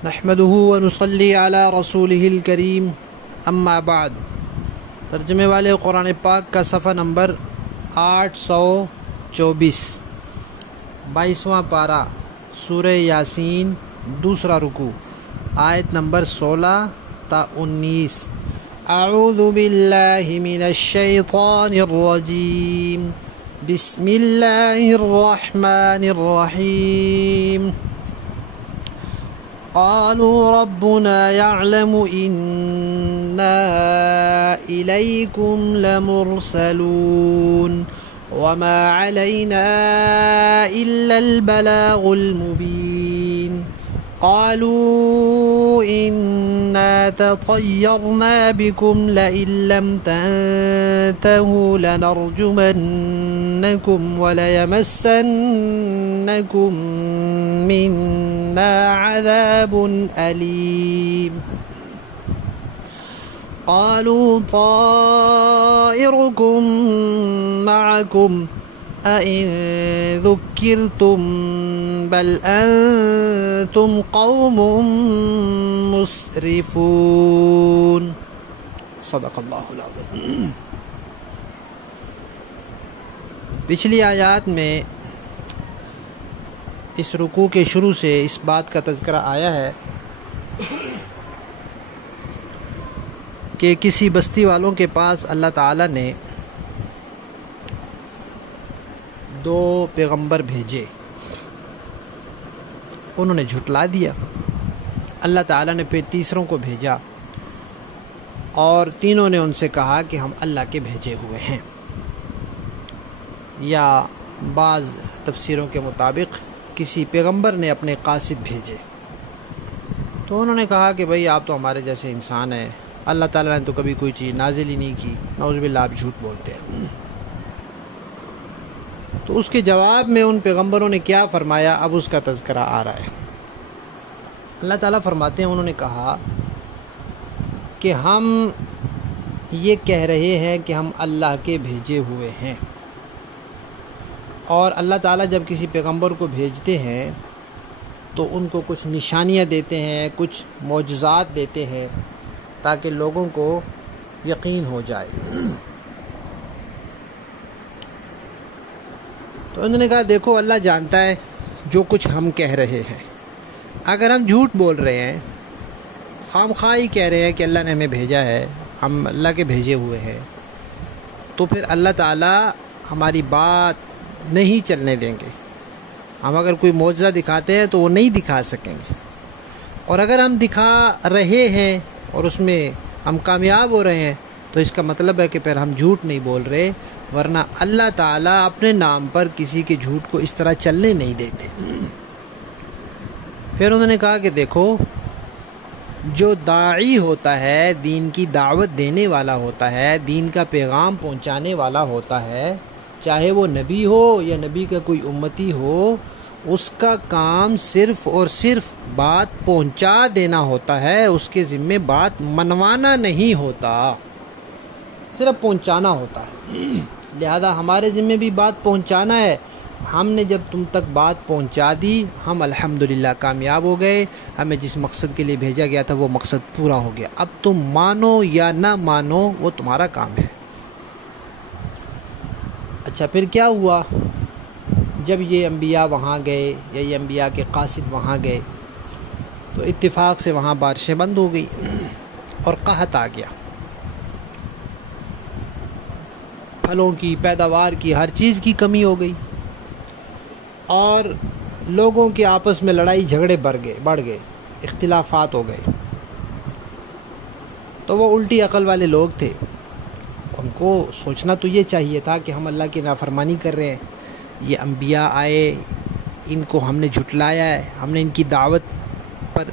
نحمده ونصلي على رسوله الكريم اما بعد۔ ترجمے والے قرآن پاک کا صفحہ نمبر 824، 22واں پارہ، سورہ یاسین، دوسرا رکوع، آیت نمبر 16 تا 19۔ اعوذ باللہ من الشیطان الرجیم، بسم اللہ الرحمن الرحیم۔ قالوا ربنا يعلم إنا إليكم لمرسلون وما علينا إلا البلاغ المبين۔ قالوا إنا تطيرنا بكم لئن لم تنتهوا لنرجمنكم وليمسنكم منا عذاب أليم۔ قالوا طائركم معكم أئن ذكرتم بل أنتم قوم مسرفون۔ صدق اللہ العظیم۔ پچھلی آیات میں اس رکوع کے شروع سے اس بات کا تذکرہ آیا ہے کہ کسی بستی والوں کے پاس اللہ تعالیٰ نے 2 پیغمبر بھیجے، انہوں نے جھٹلا دیا۔ اللہ تعالیٰ نے پھر تیسروں کو بھیجا اور تینوں نے ان سے کہا کہ ہم اللہ کے بھیجے ہوئے ہیں، یا بعض تفسیروں کے مطابق کسی پیغمبر نے اپنے قاصد بھیجے، تو انہوں نے کہا کہ بھئی آپ تو ہمارے جیسے انسان ہیں، اللہ تعالیٰ نے تو کبھی کوئی چیز نازل ہی نہیں کی، نعوذ باللہ آپ جھوٹ بولتے ہیں۔ تو اس کے جواب میں ان پیغمبروں نے کیا فرمایا، اب اس کا تذکرہ آ رہا ہے۔ اللہ تعالیٰ فرماتے ہیں انہوں نے کہا کہ ہم یہ کہہ رہے ہیں کہ ہم اللہ کے بھیجے ہوئے ہیں، اور اللہ تعالیٰ جب کسی پیغمبر کو بھیجتے ہیں تو ان کو کچھ نشانیاں دیتے ہیں، کچھ معجزات دیتے ہیں تاکہ لوگوں کو یقین ہو جائے۔ تو انہوں نے کہا دیکھو اللہ جانتا ہے جو کچھ ہم کہہ رہے ہیں، اگر ہم جھوٹ بول رہے ہیں، خام خواہ کہہ رہے ہیں کہ اللہ نے ہمیں بھیجا ہے، ہم اللہ کے بھیجے ہوئے ہیں، تو پھر اللہ تعالیٰ ہماری بات نہیں چلنے دیں گے۔ ہم اگر کوئی معجزہ دکھاتے ہیں تو وہ نہیں دکھا سکیں گے، اور اگر ہم دکھا رہے ہیں اور اس میں ہم کامیاب ہو رہے ہیں تو اس کا مطلب ہے کہ پھر ہم جھوٹ نہیں بول رہے، ورنہ اللہ تعالیٰ اپنے نام پر کسی کے جھوٹ کو اس طرح چلنے نہیں دیتے۔ پھر انہوں نے کہا کہ دیکھو جو داعی ہوتا ہے، دین کی دعوت دینے والا ہوتا ہے، دین کا پیغام پہنچانے والا ہوتا ہے، چاہے وہ نبی ہو یا نبی کا کوئی امتی ہو، اس کا کام صرف اور صرف بات پہنچا دینا ہوتا ہے، اس کے ذمے بات منوانا نہیں ہوتا، صرف پہنچانا ہوتا ہے۔ لہذا ہمارے ذمے بھی بات پہنچانا ہے۔ ہم نے جب تم تک بات پہنچا دی، ہم الحمدللہ کامیاب ہو گئے، ہمیں جس مقصد کے لیے بھیجا گیا تھا وہ مقصد پورا ہو گیا، اب تم مانو یا نہ مانو وہ تمہارا کام ہے۔ اچھا پھر کیا ہوا؟ جب یہ انبیاء وہاں گئے یا یہ انبیاء کے قاصد وہاں گئے تو اتفاق سے وہاں بارشیں بند ہو گئی اور قحط آ گیا، پھلوں کی پیداوار کی ہر چیز کی کمی ہو گئی، اور لوگوں کے آپس میں لڑائی جھگڑے بڑھ گئے، اختلافات ہو گئے۔ تو وہ الٹی عقل والے لوگ تھے، ان کو سوچنا تو یہ چاہیے تھا کہ ہم اللہ کی نافرمانی کر رہے ہیں، یہ انبیاء آئے، ان کو ہم نے جھٹلایا ہے، ہم نے ان کی دعوت پر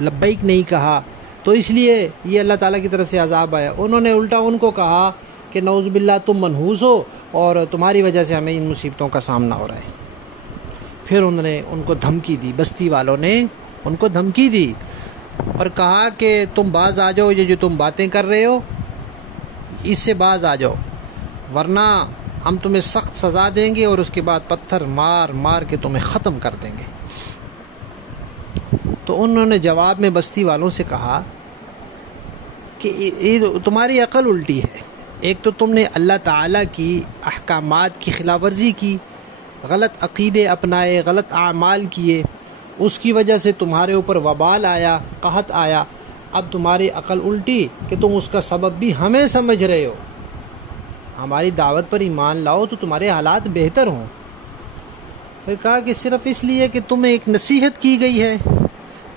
لبیک نہیں کہا، تو اس لیے یہ اللہ تعالیٰ کی طرف سے عذاب آیا۔ انہوں نے الٹا ان کو کہا کہ نعوذ باللہ تم منحوس ہو اور تمہاری وجہ سے ہمیں ان مصیبتوں کا سامنا ہو رہا ہے۔ پھر انہوں نے ان کو دھمکی دی، بستی والوں نے ان کو دھمکی دی اور کہا کہ تم باز آ جاؤ، یہ جو تم باتیں کر رہے ہو اس سے باز آ جاؤ، ورنہ ہم تمہیں سخت سزا دیں گے اور اس کے بعد پتھر مار مار کے تمہیں ختم کر دیں گے۔ تو انہوں نے جواب میں بستی والوں سے کہا کہ تمہاری عقل الٹی ہے، ایک تو تم نے اللہ تعالیٰ کی احکامات کی خلاف ورزی کی، غلط عقیدے اپنائے، غلط اعمال کیے، اس کی وجہ سے تمہارے اوپر وبال آیا، قحط آیا۔ اب تمہاری عقل الٹی کہ تم اس کا سبب بھی ہمیں سمجھ رہے ہو۔ ہماری دعوت پر ایمان لاؤ تو تمہارے حالات بہتر ہوں۔ پھر کہا کہ صرف اس لیے کہ تمہیں ایک نصیحت کی گئی ہے،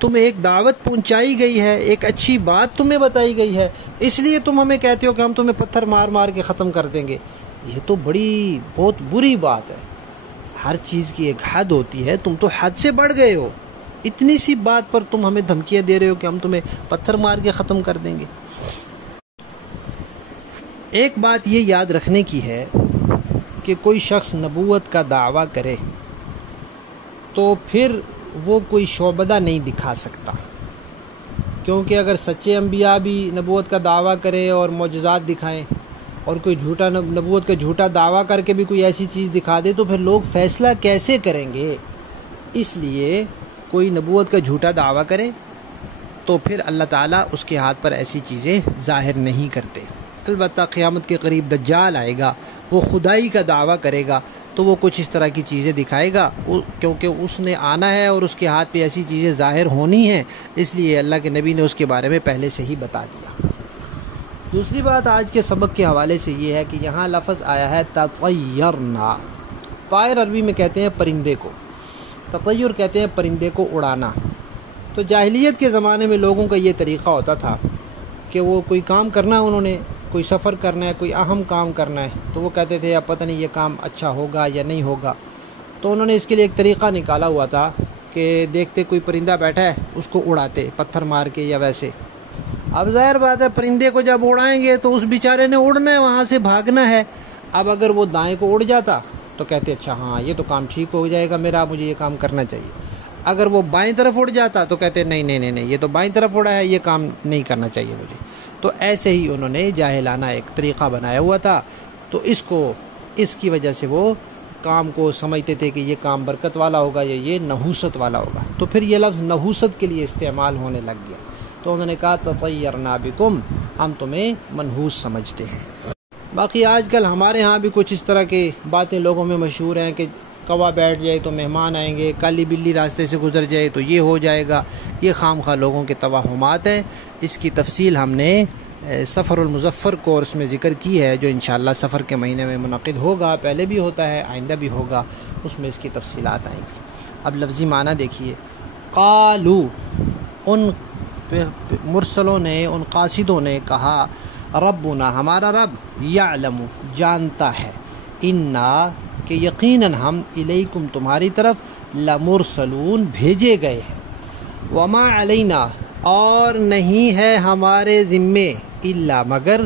تمہیں ایک دعوت پہنچائی گئی ہے، ایک اچھی بات تمہیں بتائی گئی ہے، اس لیے تم ہمیں کہتے ہو کہ ہم تمہیں پتھر مار مار کے ختم کر دیں گے۔ یہ تو بہت بری بات ہے۔ ہر چیز کی ایک حد ہوتی ہے، تم تو حد سے بڑھ گئے ہو۔ اتنی سی بات پر تم ہمیں دھمکیاں دے رہے ہو کہ ہم تمہیں پتھر مار کے ختم کر دیں گے۔ ایک بات یہ یاد رکھنے کی ہے کہ کوئی شخص نبوت کا دعویٰ کرے تو پھر وہ کوئی شعبدہ نہیں دکھا سکتا، کیونکہ اگر سچے انبیاء بھی نبوت کا دعویٰ کریں اور معجزات دکھائیں اور کوئی جھوٹا نبوت کا جھوٹا دعویٰ کر کے بھی کوئی ایسی چیز دکھا دے تو پھر لوگ فیصلہ کیسے کریں گے؟ اس لیے کوئی نبوت کا جھوٹا دعویٰ کرے تو پھر اللہ تعالیٰ اس کے ہاتھ پر ایسی چیزیں ظاہر نہیں کرتے۔ البتہ قیامت کے قریب دجال آئے گا، وہ خدائی کا دعویٰ کرے گا تو وہ کچھ اس طرح کی چیزیں دکھائے گا، کیونکہ اس نے آنا ہے اور اس کے ہاتھ پہ ایسی چیزیں ظاہر ہونی ہیں، اس لیے اللہ کے نبی نے اس کے بارے میں پہلے سے ہی بتا دیا۔ دوسری بات آج کے سبق کے حوالے سے یہ ہے کہ یہاں لفظ آیا ہے تطیرنا۔ طائر عربی میں کہتے ہیں پرندے کو، تطیر کہتے ہیں پرندے کو اڑانا۔ تو جاہلیت کے زمانے میں لوگوں کا یہ طریقہ ہوتا تھا کہ وہ کوئی کام کرنا ہے، انہوں نے کوئی سفر کرنا ہے، کوئی اہم کام کرنا ہے، تو وہ کہتے تھے اب پتہ نہیں یہ کام اچھا ہوگا یا نہیں ہوگا، تو انہوں نے اس کے لیے ایک طریقہ نکالا ہوا تھا کہ دیکھتے کوئی پرندہ بیٹھا ہے اس کو اڑاتے پتھر مار کے یا ویسے۔ اب ظاہر بات ہے پرندے کو جب اڑائیں گے تو اس بیچارے نے اڑنا ہے، وہاں سے بھاگنا ہے۔ اب اگر وہ دائیں کو اڑ جاتا تو کہتے اچھا ہاں یہ تو کام ٹھیک ہو جائے گا میرا، مجھے یہ کام کرنا چاہیے۔ اگر وہ بائیں طرف اڑ جاتا تو کہتے نہیں نہیں نہیں یہ تو بائیں طرف اڑا ہے، یہ کام نہیں کرنا چاہیے مجھے۔ تو ایسے ہی انہوں نے جاہلانہ ایک طریقہ بنایا ہوا تھا، تو اس کی وجہ سے وہ کام کو سمجھتے تھے کہ یہ کام برکت والا ہوگا یا یہ نحوست والا ہوگا، تو پھر یہ لفظ نحوست کے لیے استعمال ہونے لگ گیا۔ تو انہوں نے کہا تطیرنا بکم، ہم تمہیں منحوس سمجھتے ہیں۔ باقی آج کل ہمارے ہاں بھی کچھ اس طرح کی باتیں لوگوں میں مشہور ہیں کہ کوا بیٹھ جائے تو مہمان آئیں گے، کالی بلی راستے سے گزر جائے تو یہ ہو جائے گا۔ یہ خام خواہ لوگوں کے توہمات ہیں۔ اس کی تفصیل ہم نے سفر المظفر کورس میں ذکر کی ہے، جو انشاءاللہ سفر کے مہینے میں منعقد ہوگا، پہلے بھی ہوتا ہے آئندہ بھی ہوگا، اس میں اس کی تفصیلات آئیں گی۔ اب لفظی معنی دیکھیے، قالو، ان مرسلوں نے، ان قاصدوں نے کہا، ربنا، ہمارا رب، یعلم، جانتا ہے، انا، کہ یقیناً ہم، الیکم، تمہاری طرف، لمرسلون، بھیجے گئے ہیں، وما علینا، اور نہیں ہے ہمارے ذمے، الا، مگر،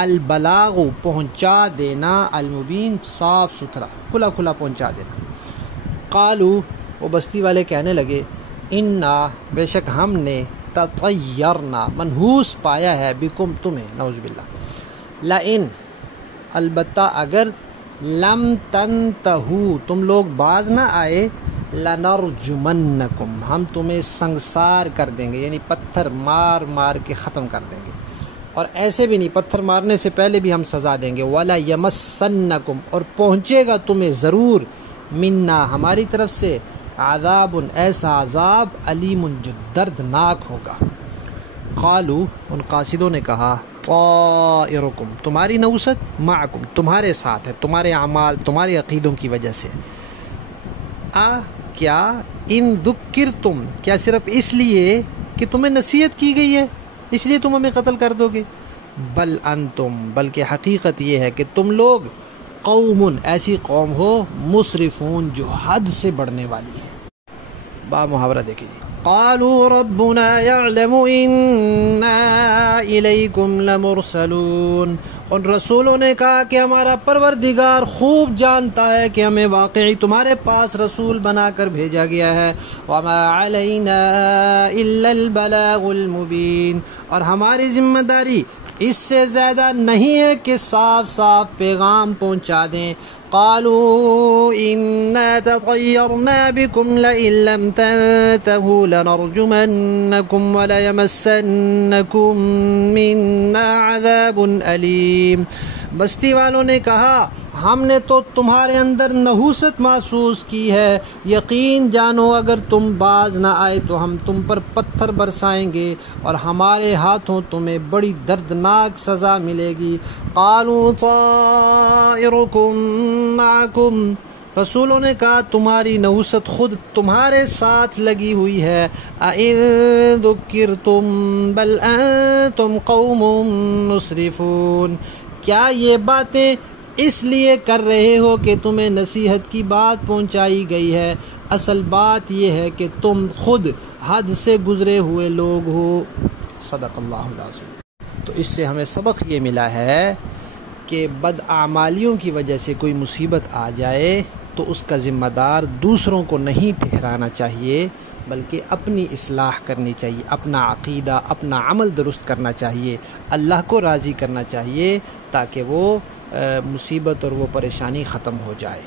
البلاغ، پہنچا دینا، المبین، صاف ستھرا، کھلا کھلا پہنچا دینا۔ قالو، وہ بستی والے کہنے لگے، انا، بے شک ہم نے، تطیرنا، منحوس پایا ہے، بکم، تمہیں، نعوذ باللہ، لئن، البتہ اگر، لم تنتہو، تم لوگ باز نہ آئے، لنرجمنکم، ہم تمہیں سنگسار کر دیں گے، یعنی پتھر مار مار کے ختم کر دیں گے، اور ایسے بھی نہیں، پتھر مارنے سے پہلے بھی ہم سزا دیں گے، ولا یمسنکم، اور پہنچے گا تمہیں ضرور، منا، ہماری طرف سے، عذاب، ایسا عذاب، علیم، جو دردناک ہوگا۔ قالو، ان قاصدوں نے کہا، طائرکم، تمہاری نوست، معکم، تمہارے ساتھ ہے، تمہارے اعمال، تمہارے عقیدوں کی وجہ سے، کیا، ان ذکرتم، کیا صرف اس لیے کہ تمہیں نصیحت کی گئی ہے اس لیے تم ہمیں قتل کر دو گے؟ بل انتم، بلکہ حقیقت یہ ہے کہ تم لوگ، قوم، ایسی قوم ہو، مسرفون، جو حد سے بڑھنے والی ہے۔ با محاورہ دیکھیں جی، قالوا ربنا يعلم انا الیکم لمرسلون، ان رسولوں نے کہا کہ ہمارا پروردگار خوب جانتا ہے کہ ہمیں واقعی تمہارے پاس رسول بنا کر بھیجا گیا ہے، وما علینا الا البلاغ المبین، اور ہماری ذمہ داری اس سے زیادہ نہیں ہے کہ صاف صاف پیغام پہنچا دیں، قالوا إنا تطيرنا بكم لئن لم تنتهوا لنرجمنكم وليمسنكم منا عذاب أليم۔ بستی والوں نے کہا ہم نے تو تمہارے اندر نحوست محسوس کی ہے، یقین جانو اگر تم باز نہ آئے تو ہم تم پر پتھر برسائیں گے اور ہمارے ہاتھوں تمہیں بڑی دردناک سزا ملے گی۔ قالوا طائرکم معکم، رسولوں نے کہا تمہاری نحوست خود تمہارے ساتھ لگی ہوئی ہے۔ اَإِن ذُكِّرْتُم بَلْ أَنتُمْ قَوْمٌ مُسْرِفُونَ، کیا یہ باتیں اس لیے کر رہے ہو کہ تمہیں نصیحت کی بات پہنچائی گئی ہے؟ اصل بات یہ ہے کہ تم خود حد سے گزرے ہوئے لوگ ہو۔ صدق اللہ العظیم۔ تو اس سے ہمیں سبق یہ ملا ہے کہ بدعمالیوں کی وجہ سے کوئی مصیبت آ جائے تو اس کا ذمہ دار دوسروں کو نہیں ٹھہرانا چاہیے، بلکہ اپنی اصلاح کرنی چاہیے، اپنا عقیدہ، اپنا عمل درست کرنا چاہیے، اللہ کو راضی کرنا چاہیے تاکہ وہ مصیبت اور وہ پریشانی ختم ہو جائے۔